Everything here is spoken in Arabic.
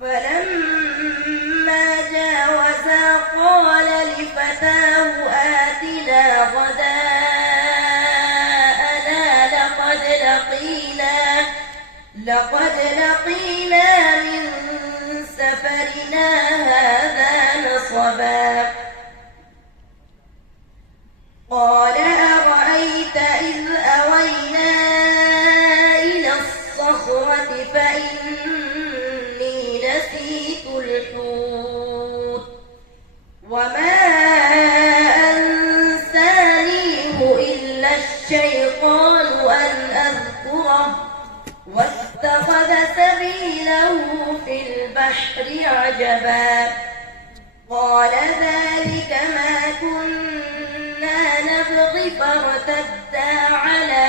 فلما جاوزا قال لفتاه آتنا غداءنا لقد لقينا من سفرنا هذا نصبا. قال أرأيت إذ أوينا إلى الصخرة فإني نسيت الحوت وما أنسانيه إلا الشيطان أن أذكره واتخذ سبيله في البحر عجبا. قال ذلك ما كنا نبغي فارتدا على